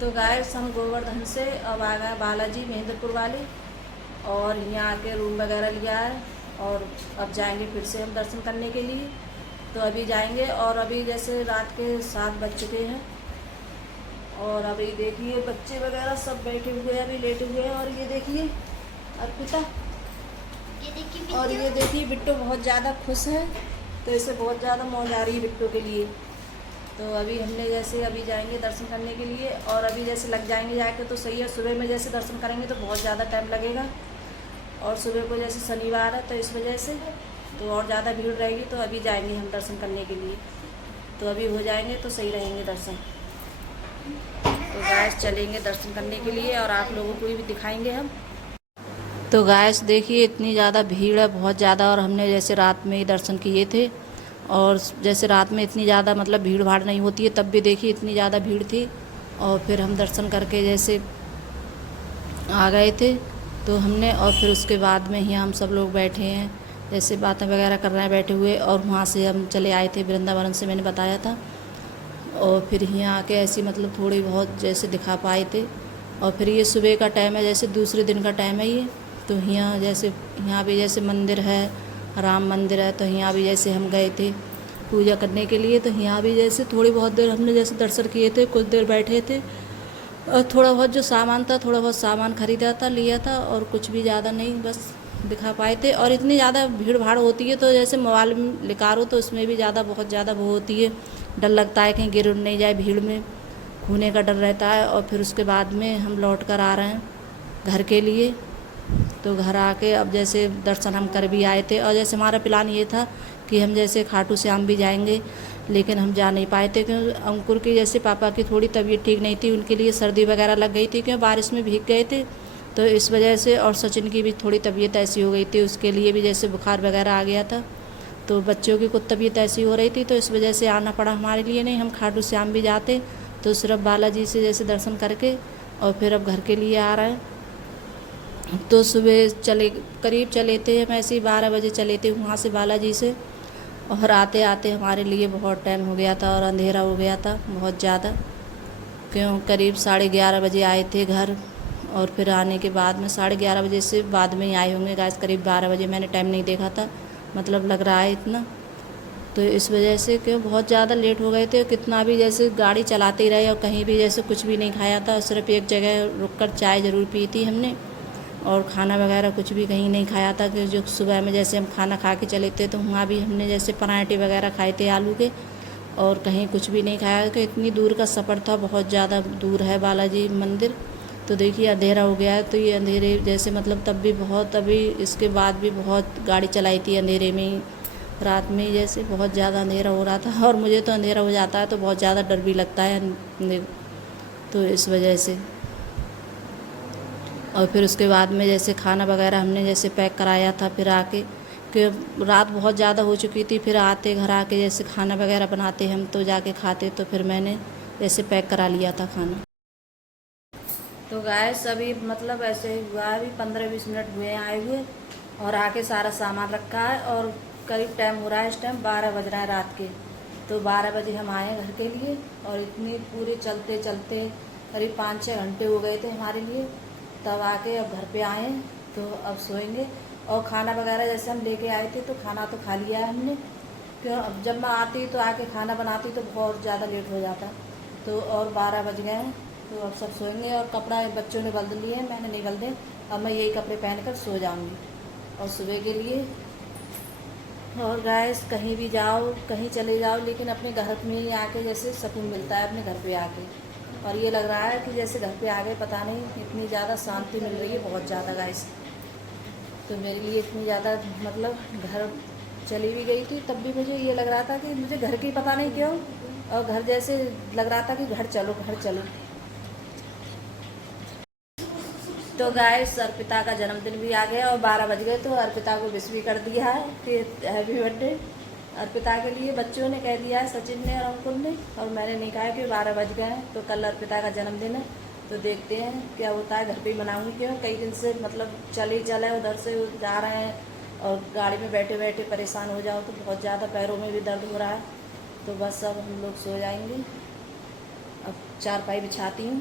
तो गाइस हम गोवर्धन से अब आ गए बालाजी महेंद्रपुर वाले, और यहाँ आके रूम वगैरह लिया है और अब जाएंगे फिर से हम दर्शन करने के लिए। तो अभी जाएंगे और अभी जैसे रात के 7 बज चुके हैं और अभी देखिए बच्चे वगैरह सब बैठे हुए हैं, अभी लेटे हुए हैं। और ये देखिए अर्पिता, और ये देखिए बिट्टू बहुत ज़्यादा खुश है, तो इसे बहुत ज़्यादा मौज आ रही है बिट्टू के लिए। तो अभी हमने जैसे अभी जाएंगे दर्शन करने के लिए, और अभी जैसे लग जाएंगे जाके तो सही है। सुबह में जैसे दर्शन करेंगे तो बहुत ज़्यादा टाइम लगेगा, और सुबह को जैसे शनिवार है तो इस वजह से तो और ज़्यादा भीड़ रहेगी। तो अभी जाएंगे हम दर्शन करने के लिए, तो अभी हो जाएंगे तो सही रहेंगे दर्शन। तो गैस चलेंगे दर्शन करने के लिए और आप लोगों को भी दिखाएंगे हम। तो गैस देखिए इतनी ज़्यादा भीड़ है, बहुत ज़्यादा। और हमने जैसे रात में ही दर्शन किए थे, और जैसे रात में इतनी ज़्यादा मतलब भीड़ भाड़ नहीं होती है, तब भी देखिए इतनी ज़्यादा भीड़ थी। और फिर हम दर्शन करके जैसे आ गए थे, तो हमने और फिर उसके बाद में ही हम सब लोग बैठे हैं, जैसे बातें वगैरह कर रहे हैं बैठे हुए। और वहाँ से हम चले आए थे वृंदावन से, मैंने बताया था। और फिर यहाँ आके ऐसी मतलब थोड़ी बहुत जैसे दिखा पाए थे। और फिर ये सुबह का टाइम है, जैसे दूसरे दिन का टाइम है ये। तो यहाँ जैसे यहाँ भी जैसे मंदिर है, राम मंदिर है, तो यहाँ भी जैसे हम गए थे पूजा करने के लिए। तो यहाँ भी जैसे थोड़ी बहुत देर हमने जैसे दर्शन किए थे, कुछ देर बैठे थे, और थोड़ा बहुत जो सामान था थोड़ा बहुत सामान ख़रीदा था, लिया था, और कुछ भी ज़्यादा नहीं बस दिखा पाए थे। और इतनी ज़्यादा भीड़ भाड़ होती है तो जैसे मोबाइल में निकालो तो उसमें भी ज़्यादा बहुत ज़्यादा वो होती है, डर लगता है कहीं गिर नहीं जाए, भीड़ में खोने का डर रहता है। और फिर उसके बाद में हम लौट कर आ रहे हैं घर के लिए। तो घर आके अब जैसे दर्शन हम कर भी आए थे, और जैसे हमारा प्लान ये था कि हम जैसे खाटू श्याम भी जाएंगे, लेकिन हम जा नहीं पाए थे क्योंकि अंकुर की जैसे पापा की थोड़ी तबीयत ठीक नहीं थी, उनके लिए सर्दी वगैरह लग गई थी क्योंकि बारिश में भीग गए थे, तो इस वजह से। और सचिन की भी थोड़ी तबीयत ऐसी हो गई थी, उसके लिए भी जैसे बुखार वगैरह आ गया था, तो बच्चों की कुछ तबीयत ऐसी हो रही थी, तो इस वजह से आना पड़ा हमारे लिए। नहीं हम खाटू श्याम भी जाते तो सिर्फ बालाजी से जैसे दर्शन करके और फिर अब घर के लिए आ रहे हैं। तो सुबह चले, करीब चले थे हम ऐसे ही 12 बजे चले थे वहाँ से बालाजी से, और आते आते हमारे लिए बहुत टाइम हो गया था और अंधेरा हो गया था बहुत ज़्यादा। क्यों करीब 11:30 बजे आए थे घर, और फिर आने के बाद में 11:30 बजे से बाद में ही आए होंगे गैस, करीब 12 बजे। मैंने टाइम नहीं देखा था, मतलब लग रहा है इतना। तो इस वजह से क्यों बहुत ज़्यादा लेट हो गए थे। कितना भी जैसे गाड़ी चलाते ही रहे और कहीं भी जैसे कुछ भी नहीं खाया था, सिर्फ एक जगह रुककर चाय ज़रूर पी थी हमने, और खाना वगैरह कुछ भी कहीं नहीं खाया था। कि जो सुबह में जैसे हम खाना खा के चले थे तो वहाँ भी हमने जैसे पराठे वगैरह खाए थे आलू के, और कहीं कुछ भी नहीं खाया कि इतनी दूर का सफ़र था, बहुत ज़्यादा दूर है बालाजी मंदिर। तो देखिए अंधेरा हो गया है, तो ये अंधेरे जैसे मतलब तब भी बहुत, अभी इसके बाद भी बहुत गाड़ी चलाई थी अंधेरे में ही, रात में ही जैसे बहुत ज़्यादा अंधेरा हो रहा था। और मुझे तो अंधेरा हो जाता है तो बहुत ज़्यादा डर भी लगता है, तो इस वजह से। और फिर उसके बाद में जैसे खाना वगैरह हमने जैसे पैक कराया था, फिर आके कि रात बहुत ज़्यादा हो चुकी थी, फिर आते घर आके जैसे खाना वगैरह बनाते हम तो जाके खाते, तो फिर मैंने जैसे पैक करा लिया था खाना। तो गैस अभी मतलब ऐसे ही हुआ है, अभी 15-20 मिनट हुए हैं आए हुए, और आके सारा सामान रखा है, और करीब टाइम हो रहा है, इस टाइम 12 बज रहा है रात के। तो 12 बजे हम आए घर के लिए, और इतनी पूरे चलते चलते करीब 5-6 घंटे हो गए थे हमारे लिए। तब आके अब घर पे आए, तो अब सोएंगे। और खाना वगैरह जैसे हम लेके आए थे तो खाना तो खा लिया है हमने, क्यों अब जब मैं आती तो आके खाना बनाती तो बहुत ज़्यादा लेट हो जाता। तो और 12 बज गए हैं, तो अब सब सोएंगे। और कपड़ा बच्चों ने बदल लिए, मैंने नहीं बदले, अब मैं यही कपड़े पहनकर सो जाऊंगी और सुबह के लिए। और गैस कहीं भी जाओ, कहीं चले जाओ, लेकिन अपने घर में ही आके जैसे सुकून मिलता है अपने घर पे आके। और ये लग रहा है कि जैसे घर पे आ गए, पता नहीं इतनी ज़्यादा शांति मिल रही है, बहुत ज़्यादा गैस। तो मेरे लिए इतनी ज़्यादा मतलब घर चली भी गई थी तब भी मुझे ये लग रहा था कि मुझे घर की पता नहीं क्यों, और घर जैसे लग रहा था कि घर चलो घर चलो। तो गाइस अर्पिता का जन्मदिन भी आ गया और 12 बज गए, तो अर्पिता को विश भी कर दिया है कि हैप्पी बर्थडे। अर्पिता के लिए बच्चों ने कह दिया है, सचिन ने और अंकुल ने, और मैंने नहीं कहा कि 12 बज गए हैं। तो कल अर्पिता का जन्मदिन है, तो देखते हैं क्या होता है, घर पे ही मनाऊंगी। क्यों कई दिन से मतलब चले उधर से जा रहे हैं, और गाड़ी में बैठे बैठे परेशान हो जाओ तो बहुत ज़्यादा पैरों में भी दर्द हो रहा है। तो बस अब हम लोग सो जाएंगे। अब चारपाई बिछाती हूँ।